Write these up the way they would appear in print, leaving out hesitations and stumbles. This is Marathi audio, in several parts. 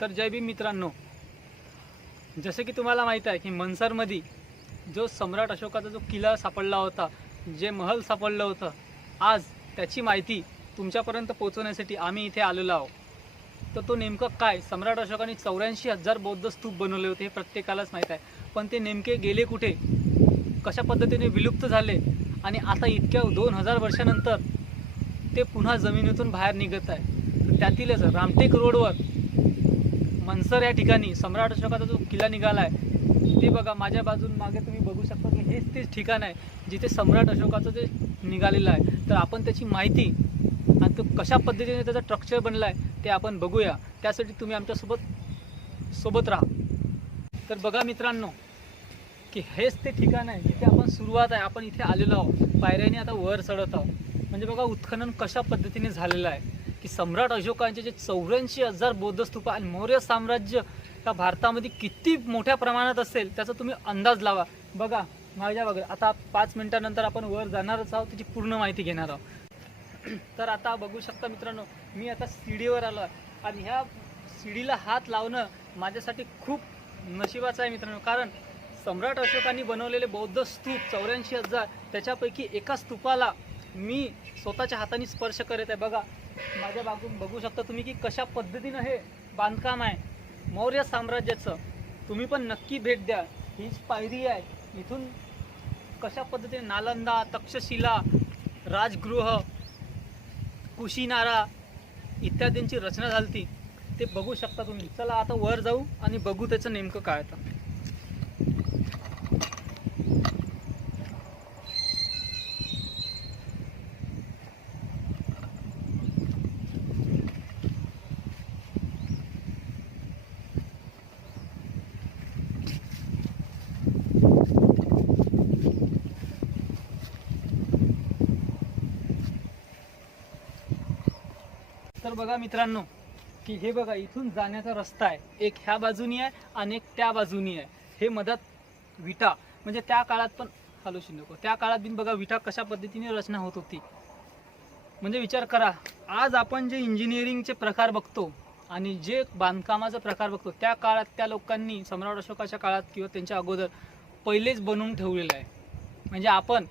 तर जय भीम मित्रांनो, जसे की तुम्हाला माहीत आहे की मनसरमध्ये जो सम्राट अशोकाचा जो किल्ला सापडला होता, जे महल सापडलं होतं, आज त्याची माहिती तुमच्यापर्यंत पोहोचवण्यासाठी आम्ही इथे आलेलो आहोत. तर तो नेमकं काय, सम्राट अशोकाने 84,000 बौद्ध स्तूप बनवले होते हे प्रत्येकालाच माहीत आहे, पण ते नेमके गेले कुठे, कशा पद्धतीने विलुप्त झाले आणि आता इतक्या 2000 वर्षानंतर ते पुन्हा जमिनीतून बाहेर निघत आहे. त्यातीलच रामटेक रोडवर मनसर या ठिकाणी सम्राट अशोकाचा जो किल्ला निघाला आहे, ते बघा माझ्या बाजून मागे तुम्ही बघू शकता की हेच तेच ठिकाण आहे जिथे सम्राट अशोकाचं जे निघालेलं आहे. तर आपण त्याची माहिती आणि तो कशा पद्धतीने त्याचा स्ट्रक्चर बनला आहे ते आपण बघूया. त्यासाठी तुम्ही आमच्यासोबत राहा. तर बघा मित्रांनो की हेच ते ठिकाण आहे जिथे आपण सुरुवात आहे, आपण इथे आलेलो आहोत, पायऱ्याने आता वर चढत आहोत. म्हणजे बघा उत्खनन कशा पद्धतीने झालेलं आहे की सम्राट अशोकांचे जे 84,000 बौद्ध स्तूप आणि मौर्य साम्राज्य या भारतामध्ये किती मोठ्या प्रमाणात असेल त्याचा तुम्ही अंदाज लावा. बघा माझ्या बघा आता 5 मिनिटानंतर आपण वर जाणारच आहोत, त्याची पूर्ण माहिती घेणार आहोत. तर आता बघू शकता मित्रांनो, मी आता सीडीवर आलो आहे आणि ह्या सीडीला हात लावणं माझ्यासाठी खूप नशिबाचं आहे मित्रांनो, कारण सम्राट अशोकांनी बनवलेले बौद्ध स्तूप 84,000 त्याच्यापैकी एका स्तूपाला मी स्वतःच्या हाताने स्पर्श करत आहे. बघा माझ्या बाजून बघू शकता तुम्ही की कशा पद्धतीनं हे बांधकाम आहे मौर्य साम्राज्याचं. तुम्ही पण नक्की भेट द्या. हीच पायरी आहे, इथून कशा पद्धतीने नालंदा, तक्षशिला, राजगृह, कुशीनारा इत्यादींची रचना झाली ते बघू शकता तुम्ही. चला आता वर जाऊ आणि बघू त्याचं नेमकं काय आता. तर बघा मित्रांनो की हे बघा इथून जाण्याचा रस्ता आहे, एक ह्या बाजूनी आहे आणि एक त्या बाजूनी आहे. हे मधात विटा, म्हणजे त्या काळात पण हलवशी नको, त्या काळात बिन बघा विटा कशा पद्धतीने रचना होत होती. म्हणजे विचार करा, आज आपण जे इंजिनिअरिंगचे प्रकार बघतो आणि जे बांधकामाचा प्रकार बघतो, त्या काळात त्या लोकांनी सम्राट अशोकाच्या काळात किंवा त्यांच्या अगोदर पहिलेच बनवून ठेवलेलं आहे. म्हणजे आपण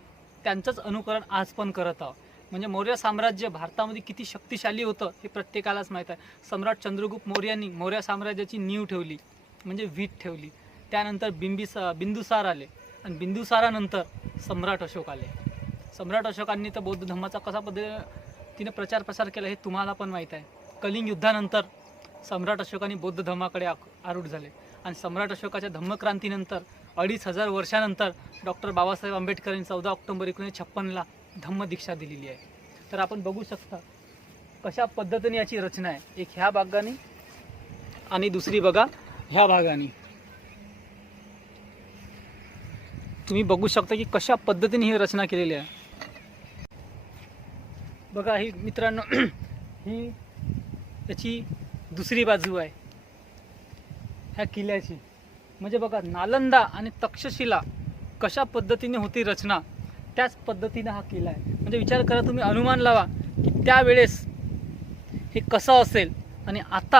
त्यांचंच अनुकरण आज पण करत आहोत. म्हणजे मौर्य साम्राज्य भारतामध्ये किती शक्तिशाली होतं हे प्रत्येकालाच माहीत आहे. सम्राट चंद्रगुप्त मौर्यांनी मौर्य साम्राज्याची नींव ठेवली, म्हणजे वीट ठेवली. त्यानंतर बिंदुसार आले आणि बिंदुसारानंतर सम्राट अशोक आले. सम्राट अशोकांनी तर बौद्ध धर्माचा कसा पद्धतीने प्रचार प्रसार केला हे तुम्हाला पण माहीत आहे. कलिंग युद्धानंतर सम्राट अशोकांनी बौद्ध धर्माकडे आरूढ झाले आणि सम्राट अशोकाच्या धम्मक्रांतीनंतर 2,500 वर्षानंतर डॉक्टर बाबासाहेब आंबेडकरांनी 14 ऑक्टोबर 1956ला धम्मदीक्षा दिलेली आहे. तर आपण बघू शकता कशा पद्धतीने याची रचना आहे, एक ह्या भागाने आणि दुसरी बघा ह्या भागाने. तुम्ही बघू शकता की कशा पद्धतीने ही रचना केलेली आहे. बघा ही मित्रांनो ही त्याची दुसरी बाजू आहे ह्या किल्ल्याची. म्हणजे बघा नालंदा आणि तक्षशिला कशा पद्धतीने होती रचना, त्याच पद्धतीने हा किल्ला आहे. म्हणजे विचार करा तुम्ही, अनुमान लावा की त्यावेळेस हे कसं असेल आणि आता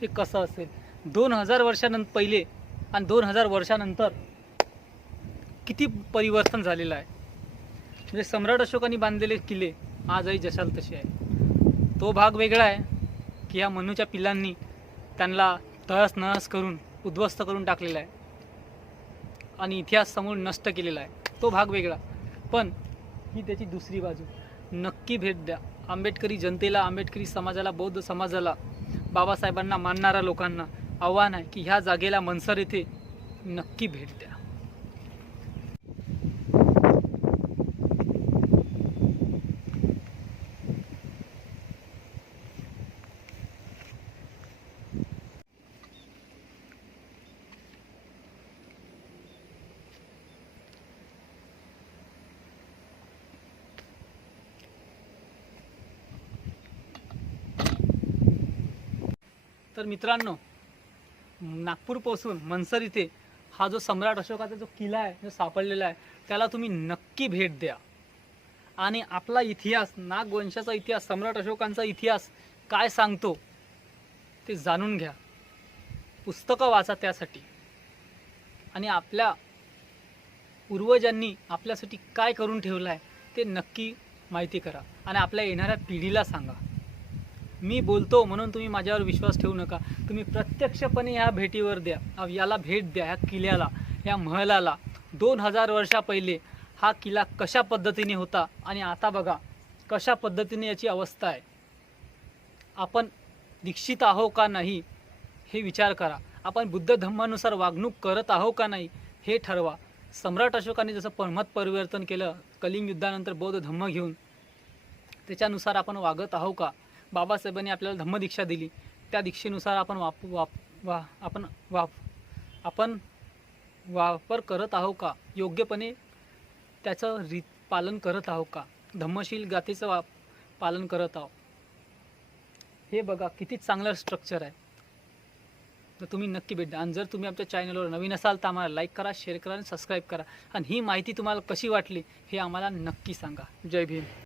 हे कसं असेल. 2000 वर्षानंतर पहिले आणि 2000 वर्षानंतर किती परिवर्तन झालेलं आहे. म्हणजे सम्राट अशोकांनी बांधलेले किल्ले आजही जशाल तसे आहे. तो भाग वेगळा आहे की ह्या मनूच्या पिल्लांनी त्यांना तहस नहस करून उद्ध्वस्त करून टाकलेला आहे आणि इतिहास समोर नष्ट केलेला आहे. तो भाग वेगळा, पण ही त्याची दुसरी बाजू. नक्की भेट द्या. आंबेडकरी जनतेला, आंबेडकरी समाजाला, बौद्ध समाजाला, बाबासाहेबांना मानणाऱ्या लोकांना आव्हान आहे की ह्या जागेला मनसर येथे नक्की भेट द्या. तर मित्रांनो, नागपूरपासून मनसर इथे हा जो सम्राट अशोकाचा जो किल्ला आहे जो सापडलेला आहे त्याला तुम्ही नक्की भेट द्या आणि आपला इतिहास, नागवंशाचा इतिहास, सम्राट अशोकांचा इतिहास काय सांगतो ते जाणून घ्या. पुस्तकं वाचा त्यासाठी, आणि आपल्या पूर्वजांनी आपल्यासाठी काय करून ठेवलं आहे ते नक्की माहिती करा आणि आपल्या येणाऱ्या पिढीला सांगा. मी बोलतो म्हणून तुम्ही माझ्यावर विश्वास ठेवू नका. तुम्ही प्रत्यक्षपणे ह्या भेटीवर द्या, याला भेट द्या, ह्या किल्ल्याला, ह्या महलाला. 2000 वर्षा पहिले हा किल्ला कशा पद्धतीने होता आणि आता बघा कशा पद्धतीने याची अवस्था आहे. आपण दीक्षित आहो का नाही हे विचार करा. आपण बुद्ध धम्मानुसार वागणूक करत आहो का नाही हे ठरवा. सम्राट अशोकाने जसं मत परिवर्तन केलं कलिंग युद्धानंतर बौद्ध धम्म घेऊन, त्याच्यानुसार आपण वागत आहो का? बाबासाहेबांनी आपल्याला धम्मदीक्षा दिली, त्या दीक्षेनुसार आपण वापर करत आहो का? योग्यपणे त्याचं पालन करत आहो का? धम्मशील गाथेचं पालन करत आहो. हे बघा किती चांगलं स्ट्रक्चर आहे. तर तुम्ही नक्की भेट द्या. आणि जर तुम्ही आमच्या चॅनलवर नवीन असाल तर आम्हाला लाईक करा, शेअर करा आणि सबस्क्राईब करा. आणि ही माहिती तुम्हाला कशी वाटली हे आम्हाला नक्की सांगा. जय भीम.